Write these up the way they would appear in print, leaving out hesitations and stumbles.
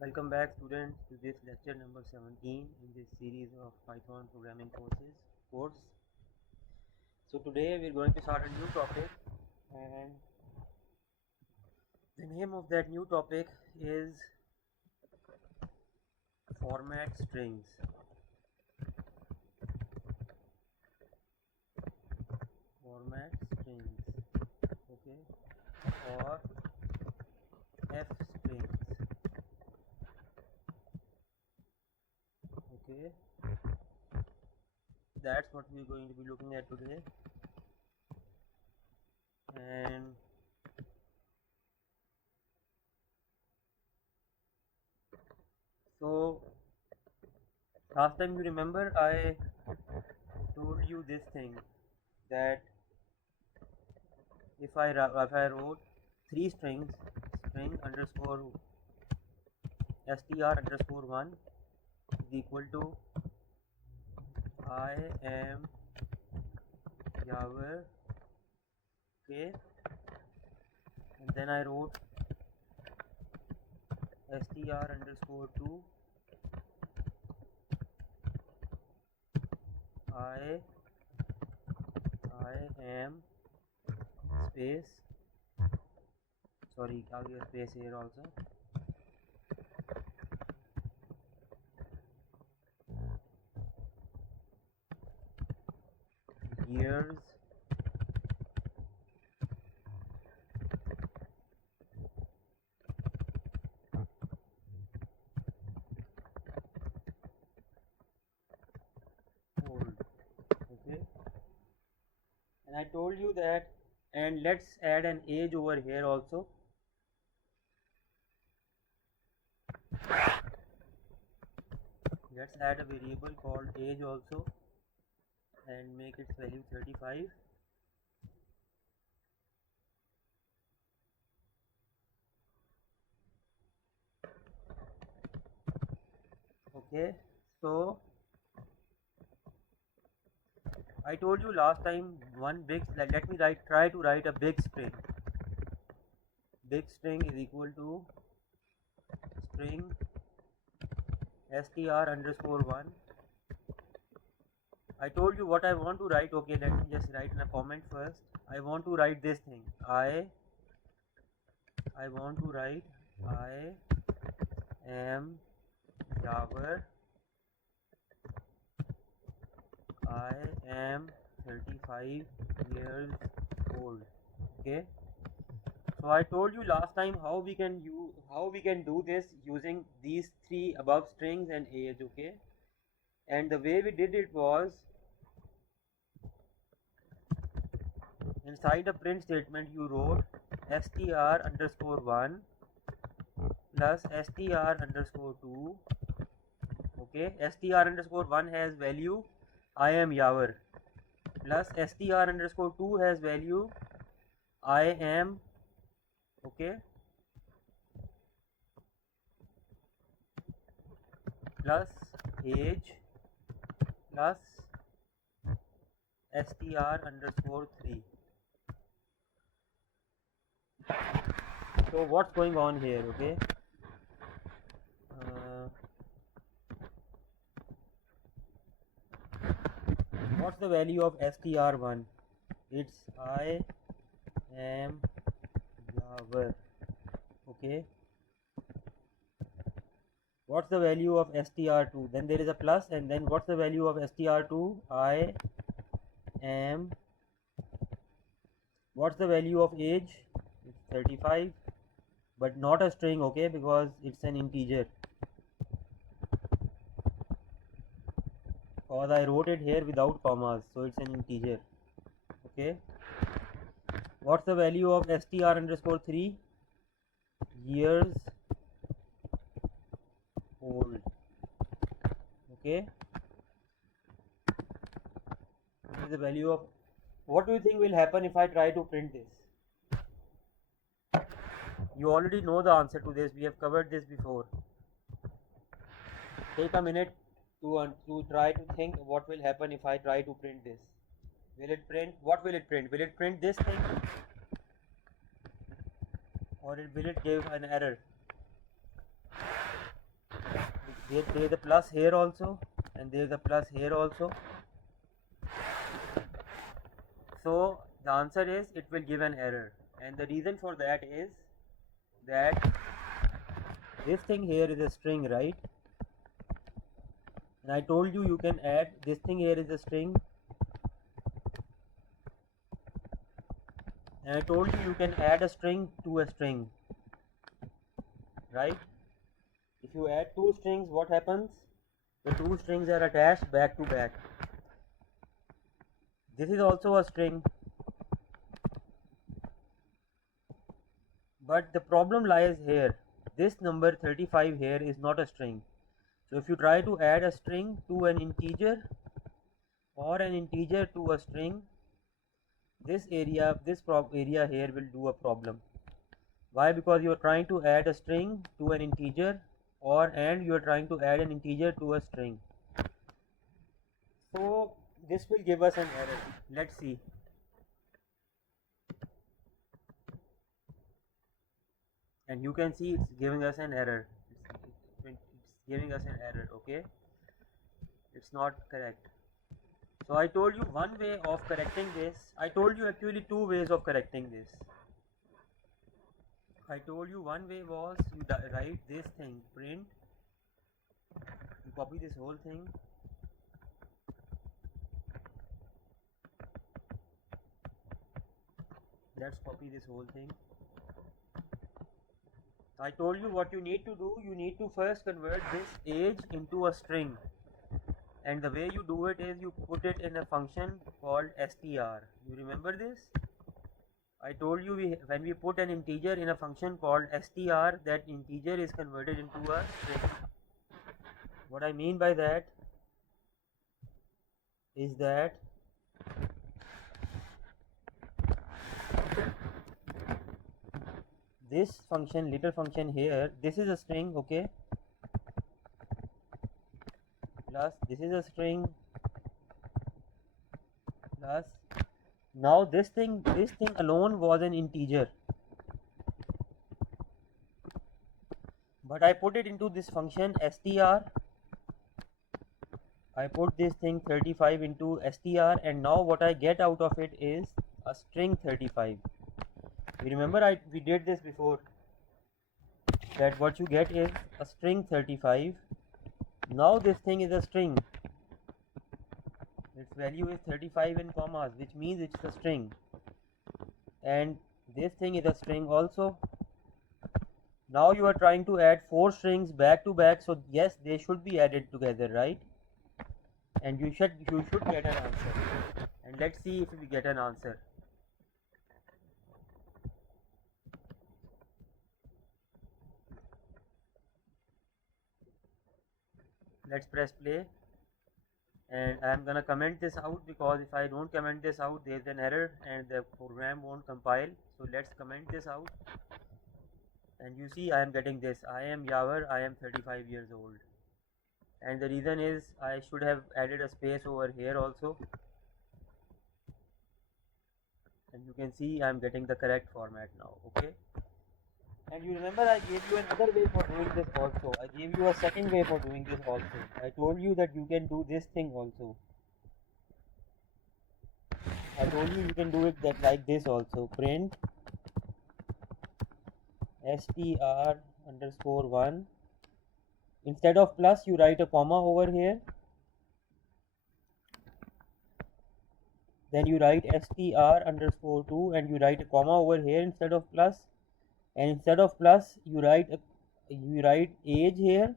Welcome back students to this lecture number 17 in this series of Python programming course. So today we're going to start a new topic, and the name of that new topic is format strings. Format strings, okay, or F strings, okay. That's what we're going to be looking at today. And so last time you remember I told you this thing, that if I wrote three strings, string underscore str underscore 1 is equal to I am Java, okay, and then I wrote str underscore 2 I am space, sorry, I'll give a space here also, years old, okay. And I told you that, and let's add an age over here also. Let's add a variable called age also and make its value 35. Okay, so I told you last time one big, let me try to write a big string. Big string is equal to string str underscore 1. I told you what I want to write. Okay, let me just write in a comment first. I want to write this thing. I want to write I am Java. I am 35 years old. Okay. So I told you last time how we can do this using these three above strings and age, okay? And the way we did it was, inside a print statement you wrote str underscore 1 plus str underscore 2, okay. Str underscore 1 has value I am Yavar, plus str underscore 2 has value I am, okay, plus age plus str underscore 3. So what's going on here, okay? What's the value of str1? It's I am Java, okay. What's the value of str2? Then there is a plus, and then what's the value of str2? I am, what's the value of age? It's 35, but not a string, okay, because it's an integer, because I wrote it here without commas, so it's an integer, okay. What's the value of str underscore 3? Years old, okay. This is the value of, what do you think will happen if I try to print this? You already know the answer to this, we have covered this before. Take a minute to try to think what will happen if I try to print this. Will it print? What will it print? Will it print this thing? Or will it give an error? there is a plus here also, and there is a plus here also. So the answer is it will give an error, and the reason for that is that this thing here is a string, right? And I told you can add this thing here is a string, and I told you can add a string to a string, right? If you add two strings, what happens? The two strings are attached back to back. This is also a string, but the problem lies here. This number 35 here is not a string. So if you try to add a string to an integer or an integer to a string, this area here will do a problem. Why? Because you are trying to add a string to an integer, and you are trying to add an integer to a string. So this will give us an error. Let's see. And you can see it's giving us an error. It's giving us an error. Okay, it's not correct. So I told you one way of correcting this. I told you actually two ways of correcting this. I told you one way was you write this thing, print, you copy this whole thing, let's copy this whole thing. I told you what you need to do. You need to first convert this age into a string, and the way you do it is you put it in a function called str. You remember this? I told you when we put an integer in a function called str, that integer is converted into a string. What I mean by that is that this function, little function here, this is a string, okay, plus this is a string, plus now this thing alone was an integer, but I put it into this function str. I put this thing 35 into str, and now what I get out of it is a string 35. You remember we did this before, that what you get is a string 35. Now this thing is a string, its value is 35 in commas, which means it's a string, and this thing is a string also. Now you are trying to add four strings back to back, so yes, they should be added together, right? And you should get an answer, and let's see if we get an answer. Let's press play, and I am gonna comment this out, because if I don't comment this out, there's an error and the program won't compile. So let's comment this out, and you see I am getting this. I am Yavar, I am 35 years old, and the reason is I should have added a space over here also, and you can see I am getting the correct format now. Okay, and you remember I gave you another way for doing this also. I gave you a second way for doing this also. I told you that you can do this thing also. I told you can do it like this also. Print str_1. Instead of plus, you write a comma over here. Then you write str_2, and you write a comma over here instead of plus. And instead of plus, you write age here.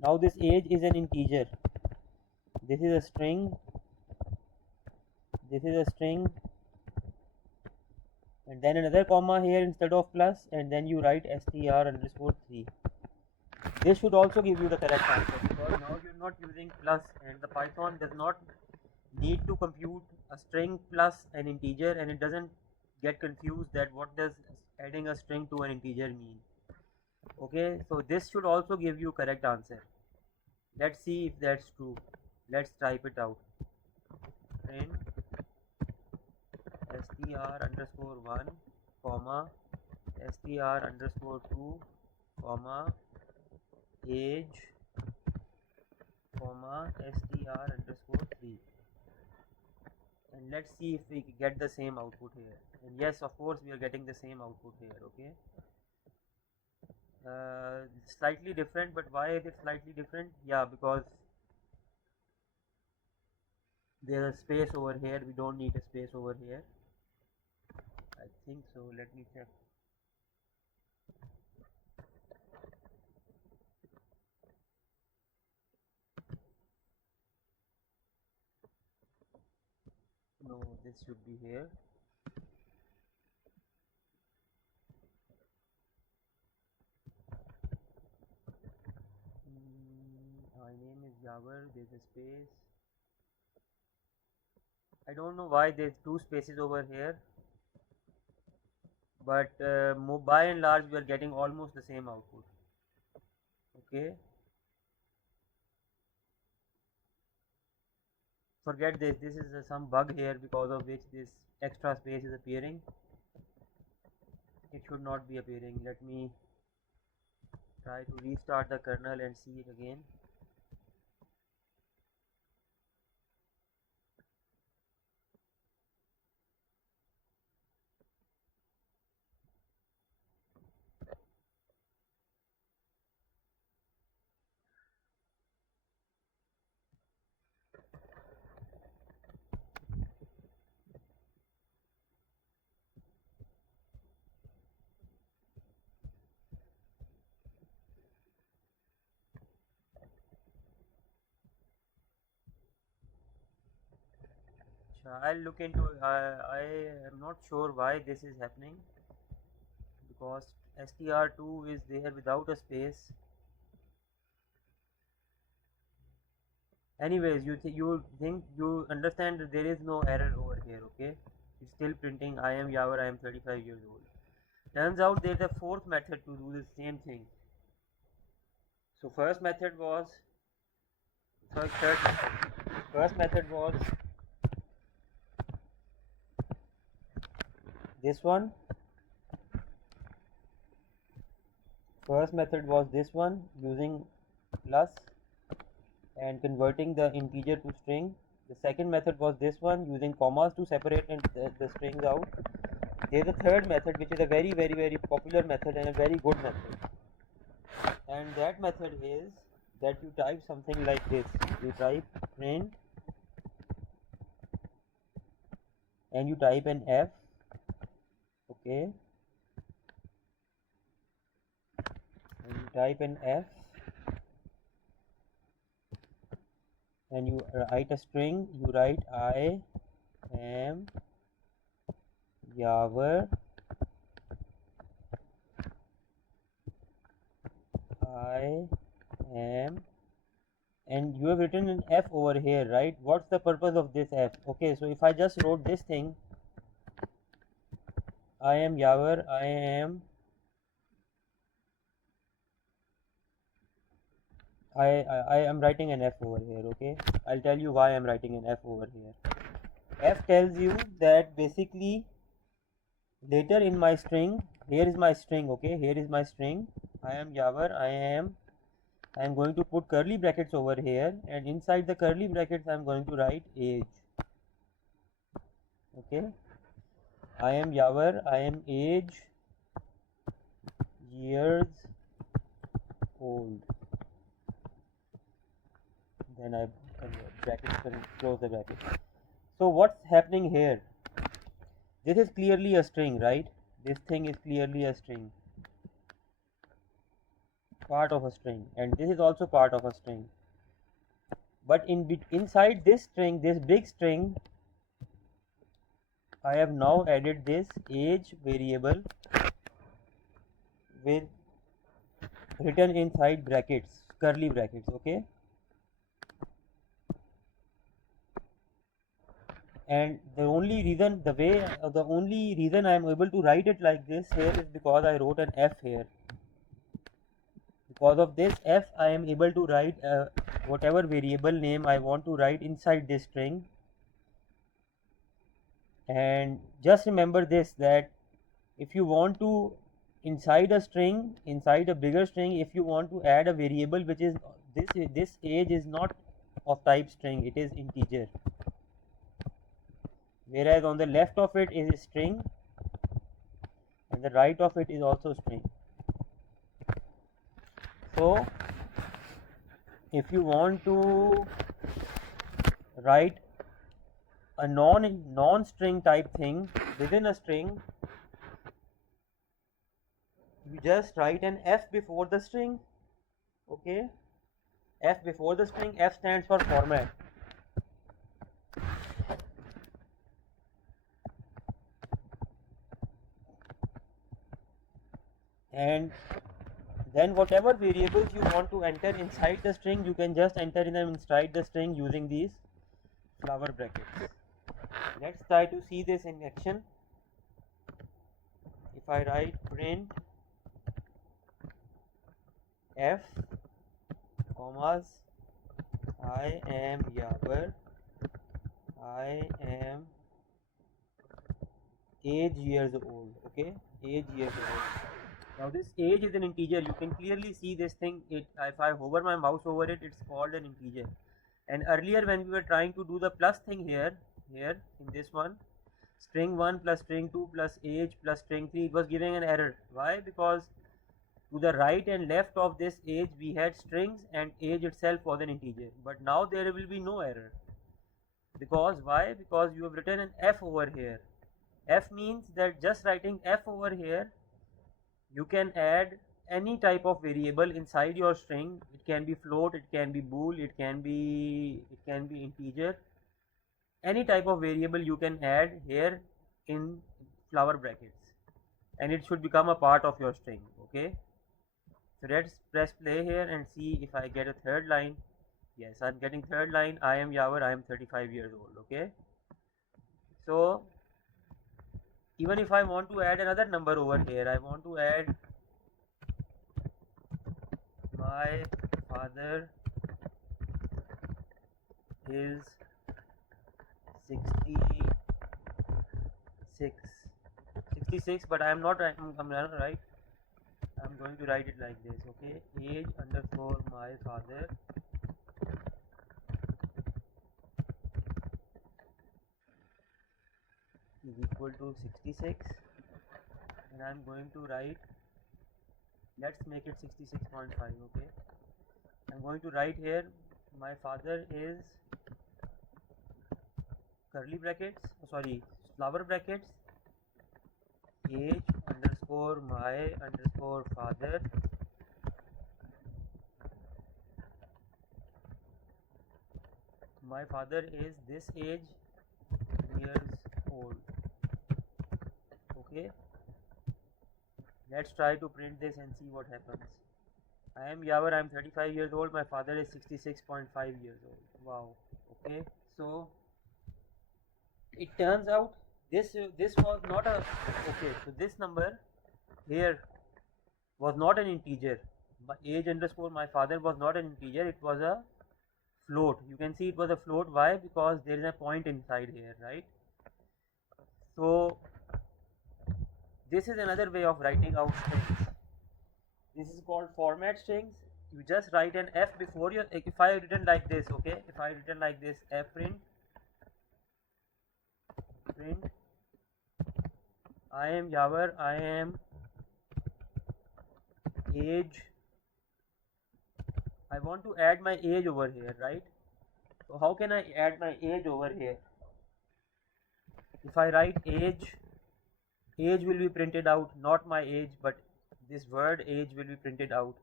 Now this age is an integer. This is a string. This is a string. And then another comma here instead of plus, and then you write str_3. This should also give you the correct answer, because now you're not using plus, and the Python does not need to compute a string plus an integer, and it doesn't get confused that what does adding a string to an integer mean. Okay, so this should also give you correct answer. Let's see if that's true. Let's type it out. Print str_1 comma str_2 comma age comma str underscore 3, and let's see if we get the same output here. And yes, of course we are getting the same output here. Okay, slightly different, but why is it slightly different? Yeah, because there's a space over here. We don't need a space over here, I think so. Let me check. No, this should be here. My name is Yawar. There's a space. I don't know why there's two spaces over here, but by and large we are getting almost the same output. Okay, forget this. This is some bug here because of which this extra space is appearing. It should not be appearing. Let me try to restart the kernel and see it again. I'll look into it. I am not sure why this is happening, because str2 is there without a space. Anyways, you understand that there is no error over here. Okay, it's still printing I am Yawar, I am 35 years old. Turns out there's a fourth method to do the same thing. So first method was this one. First method was this one, using plus and converting the integer to string. The second method was this one, using commas to separate the strings out. There is a third method which is a very popular method and a very good method, and that method is that you type something like this. You type print and you type an f. Okay, and you type an f and you write a string. You write I am Yawar, I am, and you have written an f over here, right? What's the purpose of this f? Okay, so if I just wrote this thing, I am Yawar, I am I am writing an f over here. Okay, I'll tell you why I'm writing an f over here. F tells you that basically later in my string, here is my string. Okay, here is my string, I am Yawar, I am going to put curly brackets over here, and inside the curly brackets I am going to write age. Okay, I am Yawar, I am age years old. Then I close the bracket. So what's happening here? This is clearly a string, right? This thing is clearly a string, part of a string, and this is also part of a string. But inside this string, this big string, I have now added this age variable with written inside brackets, curly brackets. Okay, and the only reason I am able to write it like this here is because I wrote an f here. Because of this f, I am able to write whatever variable name I want to write inside this string. And just remember this, that if you want to, inside a string, inside a bigger string, if you want to add a variable which is this age is not of type string, it is integer, whereas on the left of it is string and the right of it is also string. So if you want to write a non-string type thing within a string, you just write an F before the string. Okay, F before the string. F stands for format. And then whatever variables you want to enter inside the string, you can just enter them inside the string using these flower brackets. Let's try to see this in action. If I write print F commas, I am Yavar, I am age years old. Okay, age years old. Now this age is an integer. You can clearly see this thing. If I hover my mouse over it, it's called an integer. And earlier when we were trying to do the plus thing here in this one, string 1 plus string 2 plus age plus string 3, it was giving an error. Why? Because to the right and left of this age we had strings and age itself was an integer. But now there will be no error. Because why? Because you have written an F over here. F means that just writing F over here, you can add any type of variable inside your string. It can be float, it can be bool, it can be integer. Any type of variable you can add here in flower brackets, and it should become a part of your string. Okay, so let's press play here and see if I get a third line. Yes, I'm getting third line. I am Yavar, I am 35 years old. Okay, so even if I want to add another number over here, I want to add my father is 66, but I am not right. I'm going to write it like this. Okay, age underscore my father is equal to 66, and I'm going to write, let's make it 66.5. okay, I'm going to write here my father is curly brackets, flower brackets, age underscore my underscore father is this age years old. Okay, let's try to print this and see what happens. I am Yavar, I am 35 years old, my father is 66.5 years old. Wow. Okay, so it turns out this was not a, okay, so this number here was not an integer. Age underscore my father was not an integer, it was a float. You can see it was a float. Why? Because there is a point inside here, right? So this is another way of writing out strings. This is called format strings. You just write an F before your, if I written like this, okay, if I written like this, F print I am Yavar, I am age, I want to add my age over here, right? So how can I add my age over here? If I write age will be printed out, not my age, but this word age will be printed out.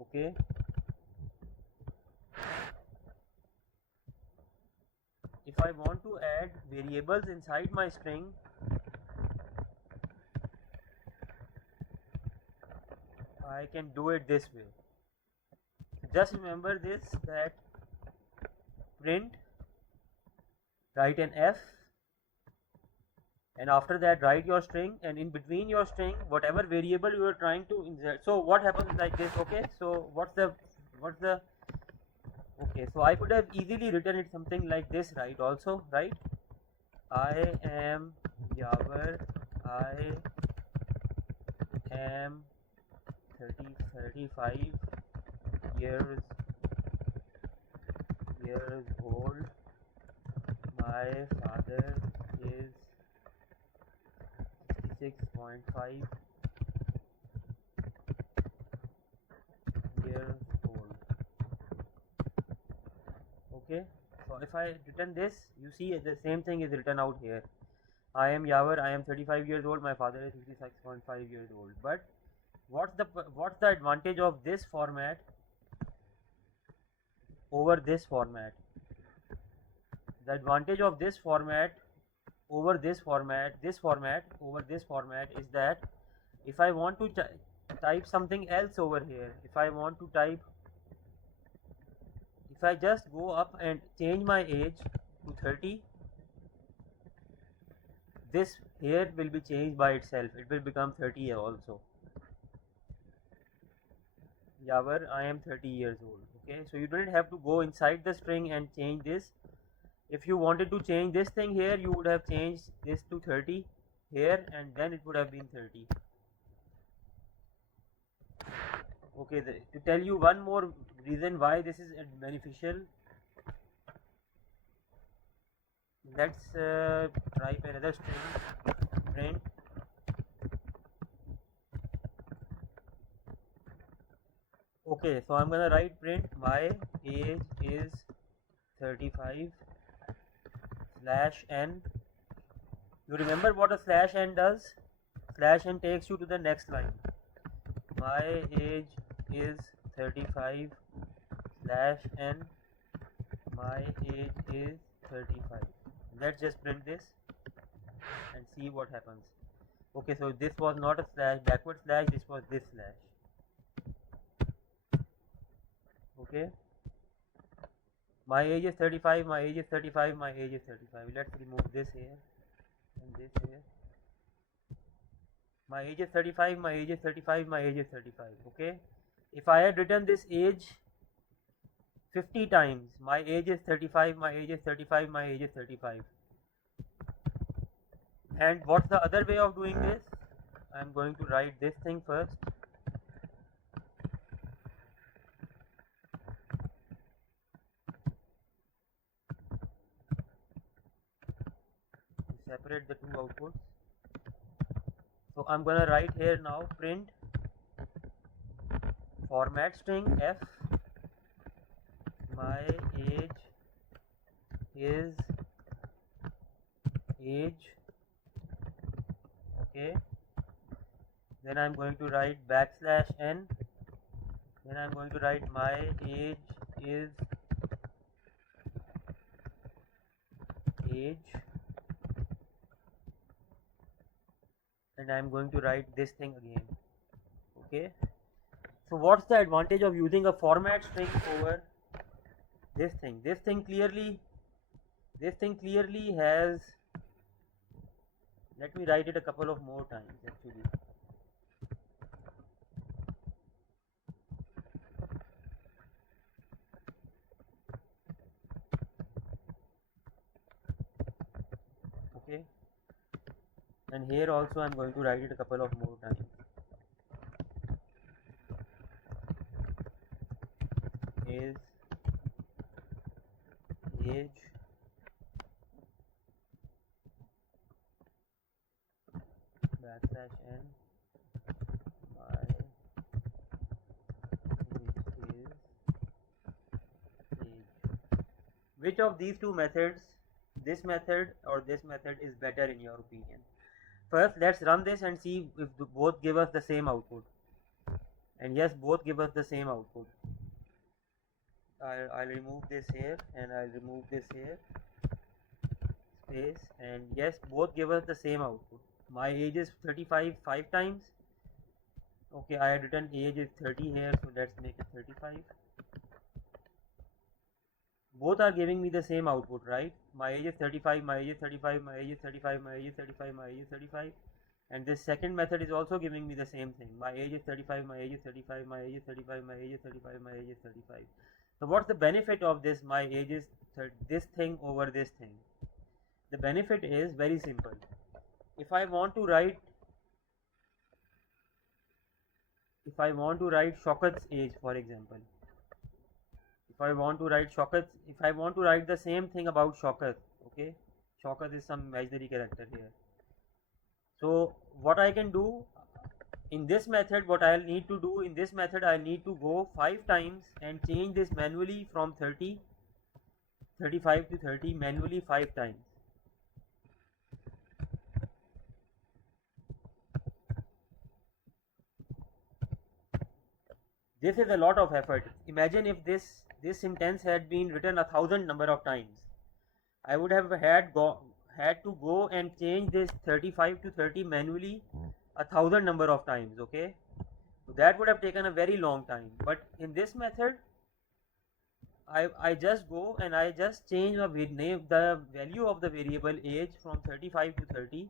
Okay, if I want to add variables inside my string, I can do it this way. Just remember this, that print, write an F, and after that write your string, and in between your string whatever variable you are trying to insert. So what happens like this? Okay, so what's the okay, so I could have easily written it something like this, right? Also, right, I am Yavar, I am 35 years years old. My father is 66.5 years old. Okay, so if I written this, you see the same thing is written out here. I am Yavar, I am 35 years old, my father is 66.5 years old. But what's the advantage of this format over this format? The advantage of this format over this format over this format is that if I want to type something else over here, if I just go up and change my age to 30, this here will be changed by itself. It will become 30 also. Yavar, I am 30 years old. Okay, so you don't have to go inside the string and change this. If you wanted to change this thing here, you would have changed this to 30 here, and then it would have been 30. Okay, to tell you one more reason why this is beneficial, let's type another string, print okay, so I'm gonna write print my age is 35 /n. You remember what a /n does? /n takes you to the next line. My age is 35 /n. My age is 35. Let's just print this and see what happens. Okay, so this was not a slash, backward slash, this was this slash. Okay, my age is 35, my age is 35, my age is 35. Let's remove this here and this here. My age is 35, my age is 35, my age is 35. Okay, if I had written this age 50 times, my age is 35, my age is 35, my age is 35. And what's the other way of doing this? I'm going to write this thing first. Separate the two outputs. So I'm gonna write here now print format string f, my age is age. Okay, then I'm going to write \n, then I'm going to write my age is age, and I'm going to write this thing again. Okay, so what's the advantage of using a format string over this thing? This thing clearly has, let me write it a couple of more times actually. Okay, and here also I'm going to write it a couple of more times. Is age \n, my age is age. Which of these two methods, this method or this method, is better in your opinion? First, let's run this and see if both give us the same output. And yes, both give us the same output. I'll remove this here and I'll remove this here, space, and yes, both give us the same output. My age is 35 5 times. Okay, I had written age is 30 here, so let's make it 35. Both are giving me the same output, right? My age is 35, my age is 35, my age is 35, my age is 35, my age is 35. And this second method is also giving me the same thing. My age is 35, my age is 35, my age is 35, my age is 35, my age is 35. So what's the benefit of this my age is this thing over this thing? The benefit is very simple. If I want to write Shokat's age, for example, if if I want to write Shaukat, if I want to write the same thing about Shaukat, okay, Shaukat is some imaginary character here. So what I can do in this method, what I'll need to do in this method, I'll need to go 5 times and change this manually from 35 to 30 manually 5 times. This is a lot of effort. Imagine if this sentence had been written 1,000 number of times. I would have had to go and change this 35 to 30 manually 1,000 number of times. Okay, so that would have taken a very long time. But in this method, I just go and I just change the value of the variable age from 35 to 30,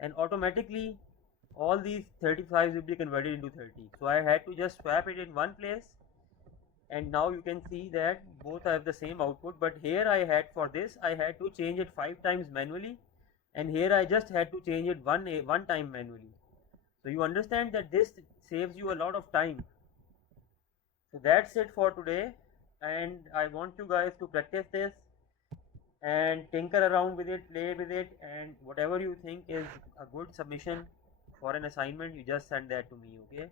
and automatically all these 35s will be converted into 30. So I had to just swap it in one place, and now you can see that both have the same output. But here I had, for this I had to change it 5 times manually, and here I just had to change it one time manually. So you understand that this saves you a lot of time. So that's it for today, and I want you guys to practice this and tinker around with it, play with it, and whatever you think is a good submission for an assignment, you just send that to me. Okay.